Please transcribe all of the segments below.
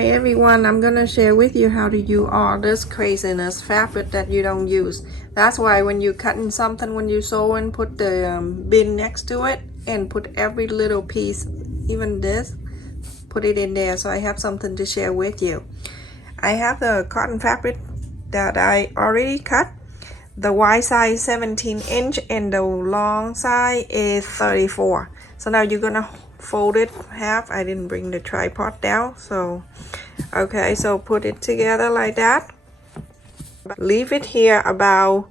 Hi everyone, I'm gonna share with you how to use all this craziness fabric that you don't use. That's why when you're cutting something, when you sew and put the bin next to it and put every little piece, even this, put it in there. So I have something to share with you. I have the cotton fabric that I already cut. The wide side 17 inch and the long side is 34. So now you're gonna fold it half. I didn't bring the tripod down, so okay, so put it together like that. Leave it here about,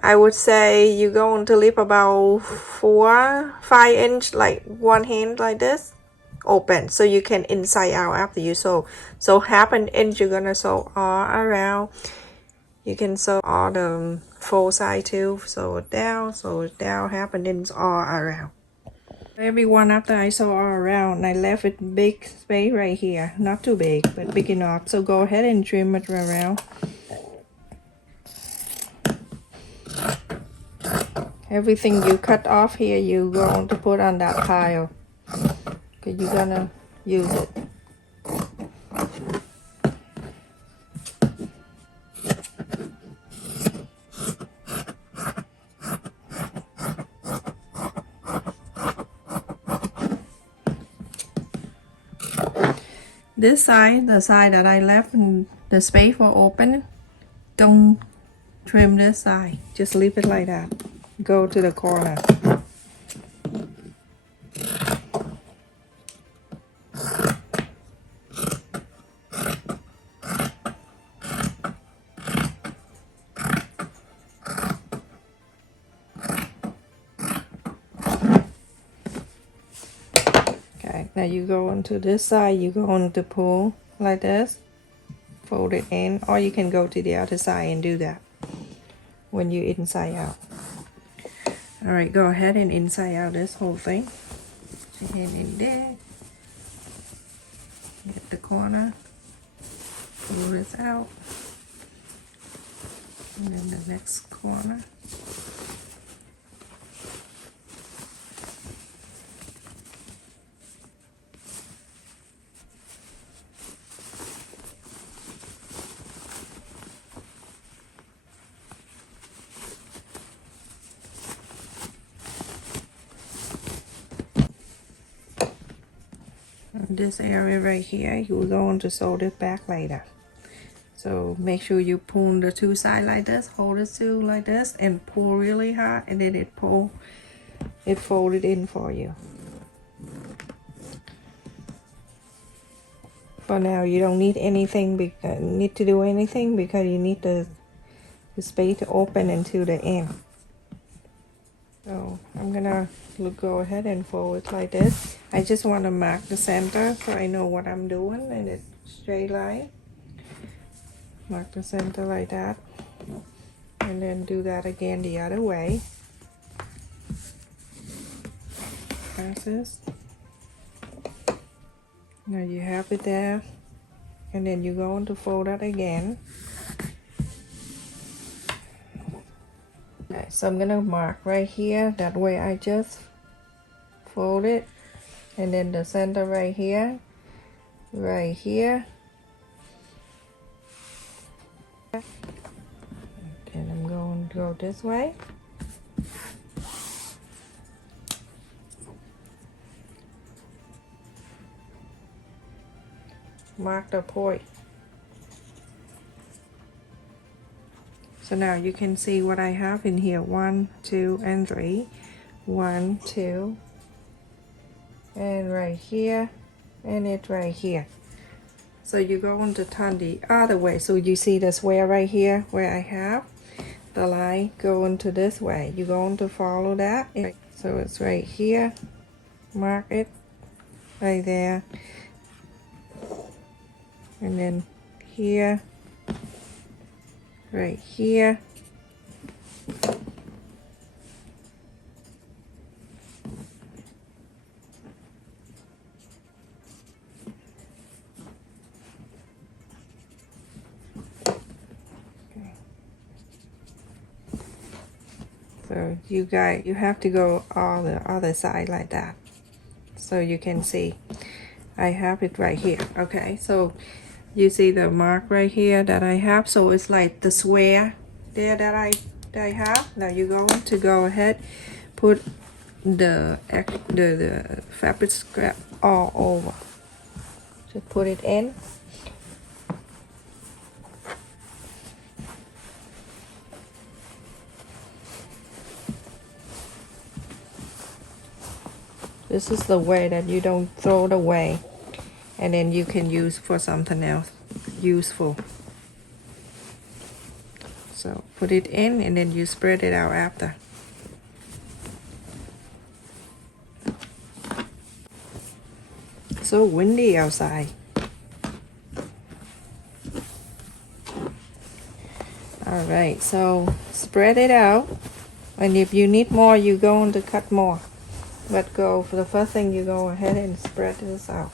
I would say you're going to leave about 4-5 inch, like one hand like this open, so you can inside out after you sew. So half an inch you're gonna sew all around. You can sew all the full side too. Sew it down, half an inch all around. Everyone, after I sew all around, I left it big space right here. Not too big, but big enough. So go ahead and trim it around. Everything you cut off here, you're going to put on that pile, because you're gonna use it. This side, the side that I left and the space for open, don't trim this side. Just leave it like that. Go to the corner. Okay, now you go into this side, you go into pull like this, fold it in, or you can go to the other side and do that when you inside out. All right, go ahead and inside out this whole thing. Put your hand in there, get the corner, pull this out, and then the next corner. This area right here, you're going to sew it back later. So make sure you pull the two sides like this, hold it two like this, and pull really hard, and then it fold it in for you. For now, you don't need anything, need to do anything, because you need the space to open until the end. So I'm gonna go ahead and fold it like this. I just want to mark the center so I know what I'm doing, and it's straight line. Mark the center like that, and then do that again the other way. Pass this. Now you have it there, and then you're going to fold it again. Okay, so I'm gonna mark right here, that way I just fold it, and then the center right here, right here. And I'm going to go this way. Mark the point. So now you can see what I have in here. 1, 2, and 3. 1, 2, and right here, and it right here. So you're going to turn the other way. So you see the square right here where I have the line going to this way. You're going to follow that. So it's right here. Mark it right there. And then here, right here. So you have to go all the other side like that, so you can see. I have it right here. Okay, so you see the mark right here that I have, so it's like the square there that I have. Now you're going to go ahead, put the fabric scrap all over. Just put it in. This is the way that you don't throw it away, and then you can use for something else useful. So put it in and then you spread it out after. So windy outside. All right, so spread it out, and if you need more, you're going to cut more. But go for the first thing, you go ahead and spread this out.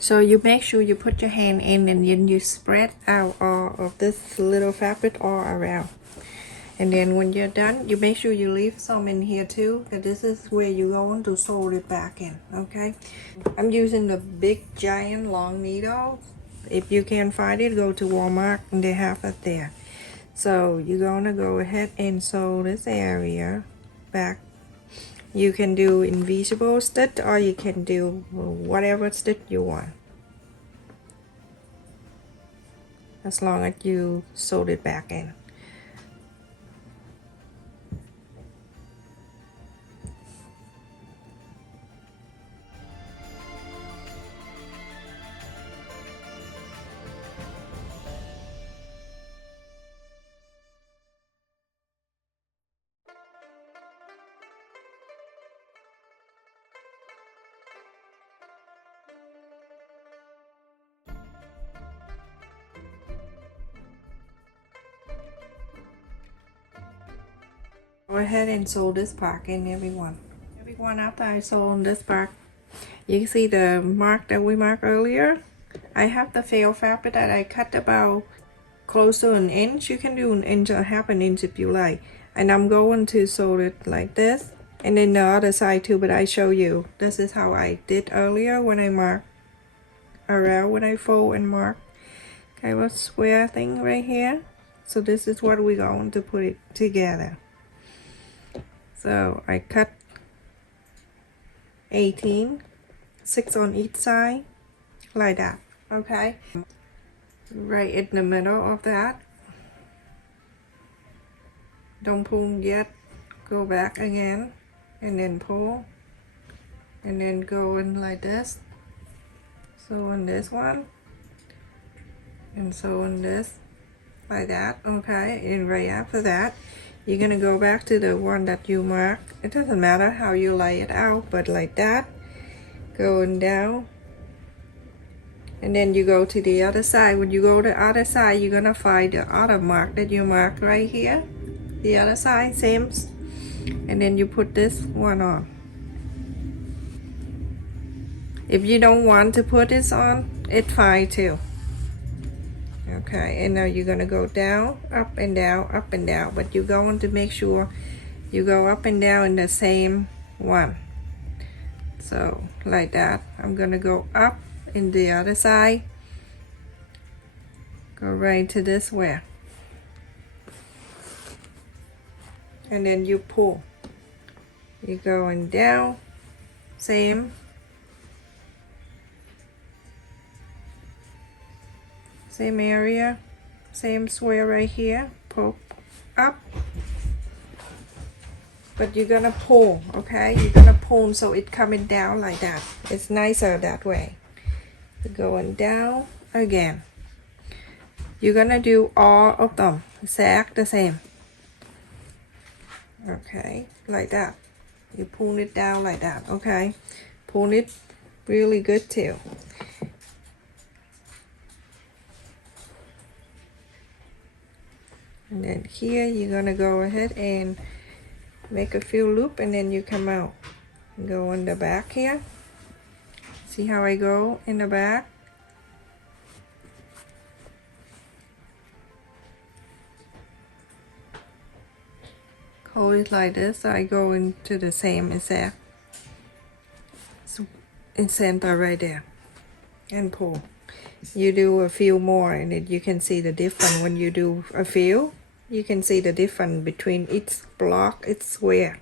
So you make sure you put your hand in and then you spread out all of this little fabric all around. And then when you're done, you make sure you leave some in here too. And this is where you're going to sew it back in, okay? I'm using the big giant long needle. If you can't find it, go to Walmart and they have it there. So you're gonna go ahead and sew this area back. You can do invisible stitch or you can do whatever stitch you want, as long as you sewed it back in. Go ahead and sew this part in, everyone. After I sew on this part, you can see the mark that we marked earlier. I have the fail fabric that I cut about close to an inch. You can do an inch or half an inch if you like. And I'm going to sew it like this. And then the other side too, but I show you. This is how I did earlier when I marked around, when I fold and mark. Okay, a square thing right here. So this is what we're going to put it together. So I cut 18, 6 on each side, like that, okay? Right in the middle of that. Don't pull yet, go back again, and then pull, and then go in like this. So on this one, and so on this, like that, okay? And right after that, you're gonna go back to the one that you marked. It doesn't matter how you lay it out, but like that, going down. And then you go to the other side. When you go to the other side, you're gonna find the other mark that you marked right here. The other side, same. And then you put this one on. If you don't want to put this on, it's fine too. Okay, and now you're gonna go down, up and down, up and down, but you're going to make sure you go up and down in the same one. So like that. I'm gonna go up in the other side, go right to this way, and then you pull. You're going down, same. Same area, same square right here, pull up. But you're gonna pull, okay? You're gonna pull so it's coming down like that. It's nicer that way. You're going down again. You're gonna do all of them, exact the same. Okay, like that. You pull it down like that, okay? Pull it really good too. And then here you're gonna go ahead and make a few loops, and then you come out and go in the back here. See how I go in the back? hold it like this, so I go into the same exact in center right there and pull. You do a few more and then you can see the difference. When you do a few, you can see the difference between each block, each square.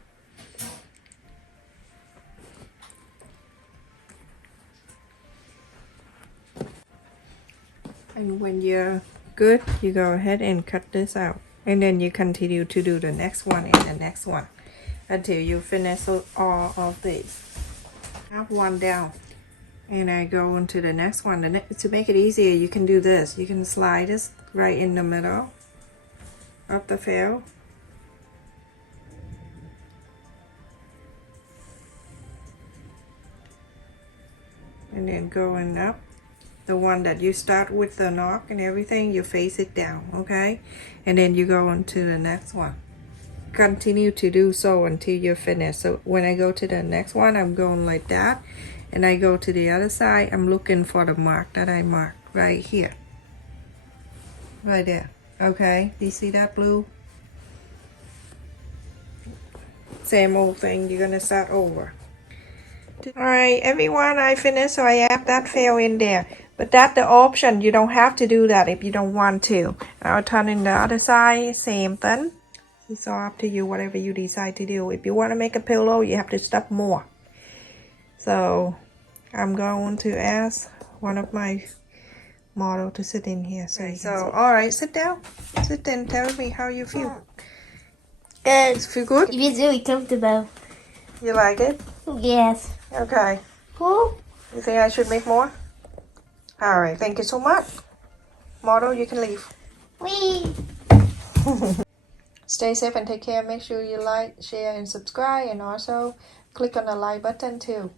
And when you're good, you go ahead and cut this out. And then you continue to do the next one and the next one until you finish all of these. I have one down. And I go into the next one. To make it easier, you can do this. You can slide this right in the middle of the fill. And then going up. The one that you start with the knock and everything, you face it down, okay? And then you go into the next one. Continue to do so until you're finished. So when I go to the next one, I'm going like that. And I go to the other side, I'm looking for the mark that I marked right here. Right there, okay? Do you see that blue? Same old thing, you're gonna start over. Alright, everyone, I finished, so I have that fill in there. But that's the option, you don't have to do that if you don't want to. I'll turn in the other side, same thing. It's all up to you, whatever you decide to do. If you want to make a pillow, you have to stuff more. So, I'm going to ask one of my model to sit in here. So alright, sit down. Sit and tell me how you feel. Good. Feel good? It feels really comfortable. You like it? Yes. Okay. Cool. You think I should make more? Alright, thank you so much. Model, you can leave. Wee. Stay safe and take care. Make sure you like, share, and subscribe. And also click on the like button too.